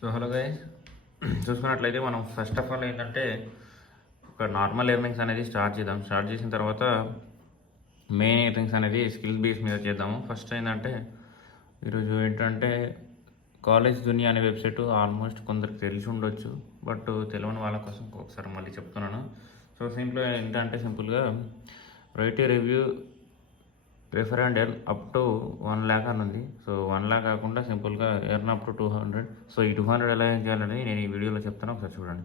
So hello guys, చూసుకున్నట్లయితే మనం first of all ఏంటంటే ఒక నార్మల్ ఎర్నింగ్స్ అనేది స్టార్ట్ చేద్దాం. స్టార్ట్ చేసిన తర్వాత మెయిన్ ఎర్నింగ్స్ అనేది స్కిల్ బేస్ మీద చేద్దాము. ఫస్ట్ ఏంటంటే ఈరోజు ఏంటంటే కాలేజ్ దునియా అనే వెబ్సైట్ ఆల్మోస్ట్ కొందరికి తెలిసి ఉండొచ్చు, బట్ తెలియని వాళ్ళ కోసం ఒకసారి మళ్ళీ చెప్తున్నాను. సో సింపుల్గా right review prefer and earn up to 1 lakh అని ఉంది. సో 1 lakh కాకుండా సింపుల్గా ఎర్న్ అప్ టు 200. సో ఈ 200 ఎలా ఏం చేయాలని నేను ఈ వీడియోలో చెప్తాను, ఒకసారి చూడండి.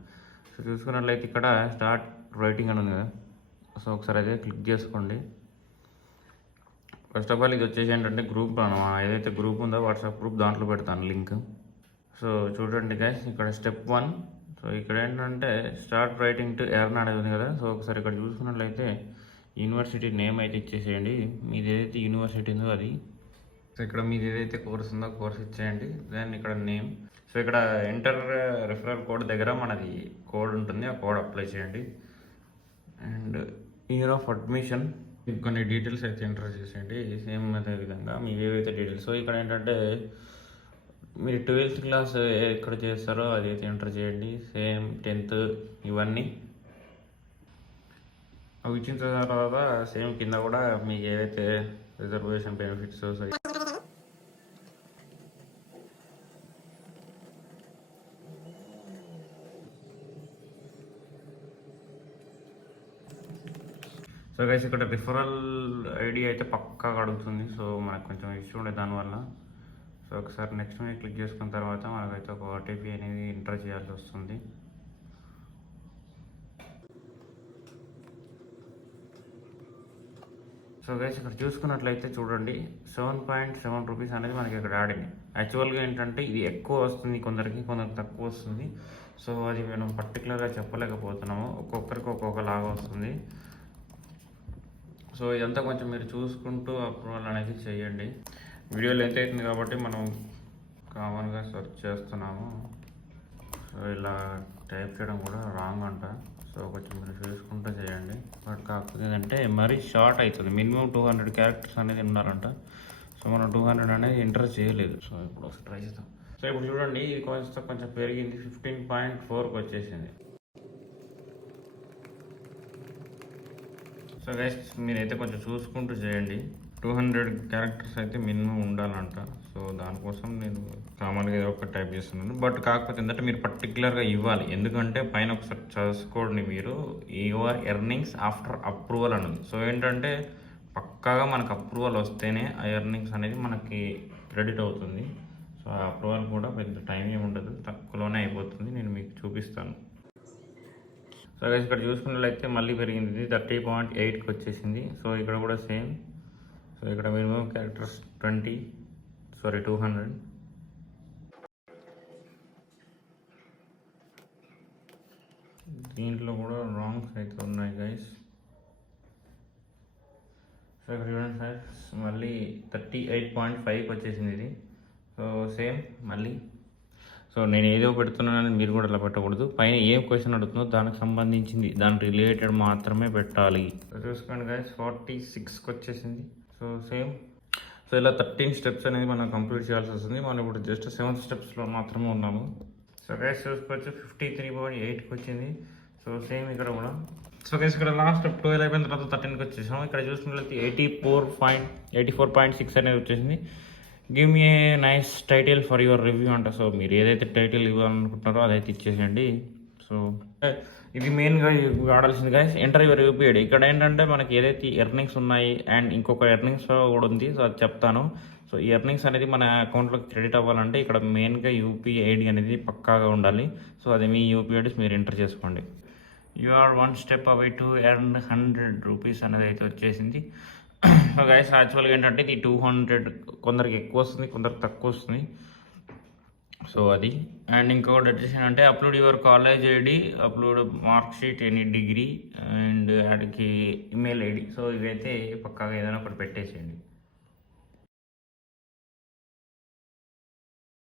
సో చూసుకున్నట్లయితే ఇక్కడ స్టార్ట్ రైటింగ్ అని ఉంది కదా, సో ఒకసారి అదే క్లిక్ చేసుకోండి. ఫస్ట్ ఆఫ్ ఆల్ ఇది వచ్చేసి ఏంటంటే గ్రూప్, ఏదైతే గ్రూప్ ఉందో వాట్సాప్ గ్రూప్, దాంట్లో పెడతాను లింక్. సో చూడండి గైస్, ఇక్కడ స్టెప్ 1. సో ఇక్కడ ఏంటంటే స్టార్ట్ రైటింగ్ టు ఎర్న్ అనేది ఉంది కదా. సో ఒకసారి ఇక్కడ చూసుకున్నట్లయితే యూనివర్సిటీ నేమ్ అయితే ఇచ్చేసేయండి. మీది ఏదైతే యూనివర్సిటీ ఉందో అది. సో ఇక్కడ మీది ఏదైతే కోర్స్ ఉందో కోర్స్ ఇచ్చేయండి. దెన్ ఇక్కడ నేమ్. సో ఇక్కడ ఎంటర్ రిఫరల్ కోడ్ దగ్గర మనది కోడ్ ఉంటుంది, ఆ కోడ్ అప్లై చేయండి. అండ్ ఇయర్ ఆఫ్ అడ్మిషన్, కొన్ని డీటెయిల్స్ అయితే ఎంటర్ చేసేయండి. సేమ్ అదే విధంగా మీ ఏవైతే డీటెయిల్స్. సో ఇక్కడ ఏంటంటే మీరు 12th క్లాస్ ఎక్కడ చేస్తారో అది అయితే ఎంటర్ చేయండి. సేమ్ 10th ఇవన్నీ అవి ఇచ్చిన తర్వాత సేమ్ కింద కూడా మీకు ఏదైతే రిజర్వేషన్ బెనిఫిట్స్ సో గైస్ ఇక్కడ రిఫరల్ ఐడి అయితే పక్కా అడుగుతుంది. సో మనకు కొంచెం ఇష్యూ ఉండే దానివల్ల. సో ఒకసారి నెక్స్ట్ మీద క్లిక్ చేసుకున్న తర్వాత మనకైతే ఒక ఓటీపీ అనేది ఎంటర్ చేయాల్సి వస్తుంది. సో గైస్ ఇక్కడ చూసుకున్నట్లయితే చూడండి 7.7 రూపీస్ అనేది మనకి ఇక్కడ యాడ్ అయింది. యాక్చువల్గా ఏంటంటే ఇది ఎక్కువ వస్తుంది కొందరికి తక్కువ వస్తుంది. సో అది మనం పర్టికులర్గా చెప్పలేకపోతున్నాము, ఒక్కొక్కరికి ఒక్కొక్కలాగా వస్తుంది. సో ఇదంతా కొంచెం మీరు చూసుకుంటూ అప్రూవల్ అనేది చేయండి. వీడియో లెంత్ అవుతుంది కాబట్టి మనం కామన్గా సెర్చ్ చేస్తున్నాము. సో ఇలా టైప్ చేయడం కూడా రాంగ్ అంట. సో కొంచెం మీరు చూసుకుంటూ చేయండి. బట్ కాకపోతే ఏంటంటే మరీ షార్ట్ అవుతుంది. మినిమం 200 క్యారెక్టర్స్ అనేది ఉన్నారంట. సో మనం 200 అనేది ఎంటర్ చేయలేదు. సో ఇప్పుడు ఒకసారి ట్రై చేద్దాం. సో ఇప్పుడు చూడండి, ఇది కొంచెం పెరిగింది, 15.4కి వచ్చేసింది. సో గైస్ మీరైతే కొంచెం చూసుకుంటూ చేయండి. 200 క్యారెక్టర్స్ అయితే మినిమం ఉండాలంట. సో దానికోసం నేను కామన్గా ఏదో ఒక టైప్ చేస్తున్నాను. బట్ కాకపోతే ఏంటంటే మీరు పర్టికులర్గా ఇవ్వాలి, ఎందుకంటే పైన ఒకసారి చూసుకోండి మీరు, యువర్ ఎర్నింగ్స్ ఆఫ్టర్ అప్రూవల్ అని ఉంది. సో ఏంటంటే పక్కాగా మనకు అప్రూవల్ వస్తేనే ఆ ఎర్నింగ్స్ అనేది మనకి క్రెడిట్ అవుతుంది. సో ఆ అప్రూవల్ కూడా పెద్ద టైం ఏమి ఉండదు, తక్కువలోనే అయిపోతుంది. నేను మీకు చూపిస్తాను. సో గైస్ ఇక్కడ చూసుకున్నట్లయితే మళ్ళీ పెరిగింది, 30.8కి వచ్చేసింది. సో ఇక్కడ కూడా సేమ్. సో ఇక్కడ మినిమం క్యారెక్టర్స్ 200. దీంట్లో కూడా రాంగ్స్ అయితే ఉన్నాయి గైస్. సో ఇక్కడ చూడండి సార్, మళ్ళీ 38.5కి వచ్చేసింది ఇది. సో సేమ్ మళ్ళీ. సో నేను ఏదో పెడుతున్నానని మీరు కూడా అలా పెట్టకూడదు. పైన ఏం క్వశ్చన్ అడుగుతుందో దానికి సంబంధించింది, దాని రిలేటెడ్ మాత్రమే పెట్టాలి. చూసుకోండి గైస్, 46కి వచ్చేసింది. So same. సో ఇలా 13 స్టెప్స్ అనేది మనం కంప్లీట్ చేయాల్సి వస్తుంది. మనం ఇప్పుడు జస్ట్ 7th స్టెప్స్లో మాత్రమే ఉన్నాము. సో గైస్ చూసుకోవచ్చు 53.8కి వచ్చింది. సో సేమ్ ఇక్కడ కూడా. సో గైస్ ఇక్కడ లాస్ట్ స్టెప్ 12 అయిపోయిన తర్వాత 13కి వచ్చేసాము. ఇక్కడ చూసుకున్నట్లయితే 84.6 అనేది వచ్చేసింది. Give me a nice title for your review అంట. సో మీరు ఏదైతే టైటిల్ ఇవ్వాలనుకుంటున్నారో అదైతే ఇచ్చేసేయండి. సో ఇది మెయిన్గా వాడాల్సింది గైస్, ఎంటర్ యువర్ యూపీఐడి. ఇక్కడ ఏంటంటే మనకి ఏదైతే ఎర్నింగ్స్ ఉన్నాయి అండ్ ఇంకొక ఎర్నింగ్స్ కూడా ఉంది. సో అది చెప్తాను. సో ఈ ఎర్నింగ్స్ అనేది మన అకౌంట్లోకి క్రెడిట్ అవ్వాలంటే ఇక్కడ మెయిన్గా యూపీఐడి అనేది పక్కాగా ఉండాలి. సో అది మీ యూపీఐడీస్ మీరు ఎంటర్ చేసుకోండి. You are 1 step away to earn 100 rupees అనేది అయితే వచ్చేసింది. సో గైస్ యాక్చువల్గా ఏంటంటే ఇది 200 కొందరికి ఎక్కువ వస్తుంది, కొందరికి తక్కువ వస్తుంది. సో అది. అండ్ ఇంకొకటి వచ్చేసి అంటే upload your college ID, upload mark sheet, any degree and వాడికి ఈమెయిల్ ఐడి. సో ఇవైతే పక్కాగా ఏదైనా ఒకటి పెట్టేసేయండి.